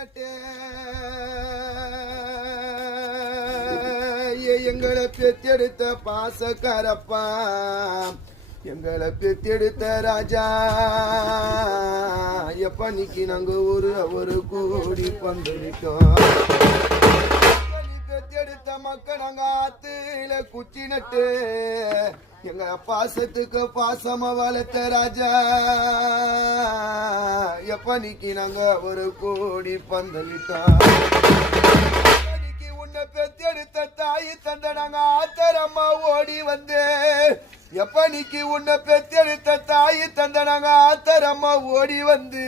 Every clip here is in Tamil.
நட்டே எங்களை பெத்தெடுத்த பாசக்காரப்பா. எங்களை பெத்தெடுத்த ராஜா. எப்ப நிக்கி நாங்க ஒரு ஒரு கூடி பந்தளிக்கோம் பெத்தெடுத்த மக்கள் நாங்க ஆத்துல குச்சி நட்டு. எங்க பாசத்துக்கு பாசமா வளர்த்த ராஜா. எப்ப நிக்கி நாங்க ஒரு கோடி பந்தலிட்டோம் இன்னைக்கு உன்னை பெத்தெடுத்த தாய் தந்த நாங்க ஆத்தரம்மா ஓடி வந்து. எப்ப நிக்கி? உன்னை பெத்தெடுத்த தாய் தந்த நாங்க ஆத்தரம்மா ஓடி வந்து.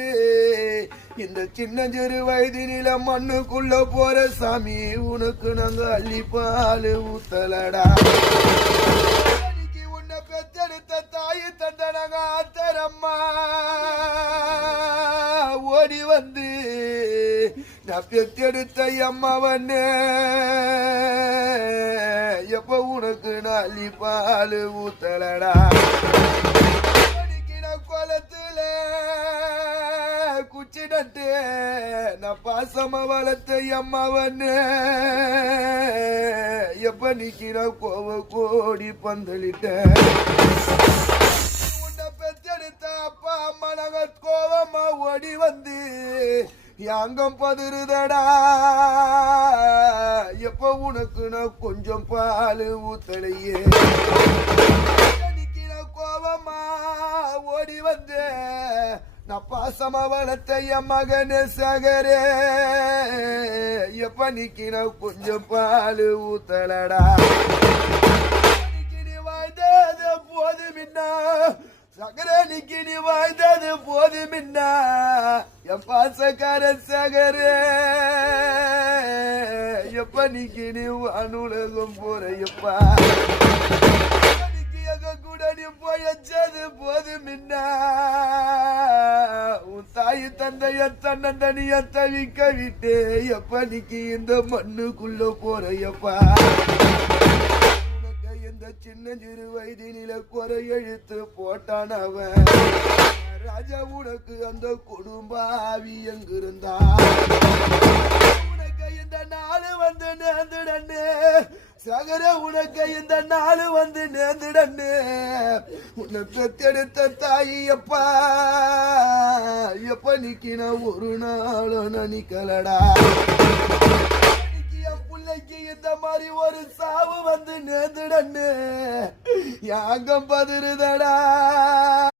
இந்த சின்னஞ்சிறு வயதினில மண்ணுக்குள்ள போற சாமி உனக்கு நாங்க அள்ளிப்பால் ஊத்தலடா. ஓடி வந்து நான் பெத்தெடுத்த அம்மாவண்ணே எப்ப உனக்கு நாளி பால் ஊத்தலடா? அடிக்கிற குளத்துல குச்சி நான் பாசம வளர்த்த அம்மாவண்ணே எப்ப நிக்கிற கோவ கோடி பந்தலிட்ட அங்கம் பதிருதடா எப்ப உனக்கு நான் கொஞ்சம் பால் ஊத்தலையே? நிக்கிற கோபமா ஓடி வந்தேன் நான் பாசமா வளர்த்த என் மகனே சகரே. எப்ப நிக்கின கொஞ்சம் பால் ஊத்தலடா? என் பாசக்கார சகரே. எப்ப நீக்கு நீ அனுலகம் போற எப்பா? எங்க கூட நீ போயச்சது போது மின்னா? உன் தாய் தந்தைய தன்னந்தனிய தவிக்க விட்டு எப்ப நீக்கு இந்த மண்ணுக்குள்ள போற எப்பா? உனக்கு இந்த சின்ன சிறு வயதினில குறை எழுத்து போட்டான் அவன். ராஜா உனக்கு அந்த குடும்பாவி எங்கிருந்தா? உனக்கு இந்த நாள் வந்து நேர்ந்துடன்னு சகர உனக்கு இந்த நாள் வந்து நேர்ந்துடன்னு உன்னை பெத்தெடுத்த தாயி எப்பா? எப்ப நிக்கின ஒரு நாளும் நினைக்கலடா பிள்ளைக்கு இந்த மாதிரி ஒரு சாவு வந்து நேர்ந்துடன்னு யாங்கம் பதிருதடா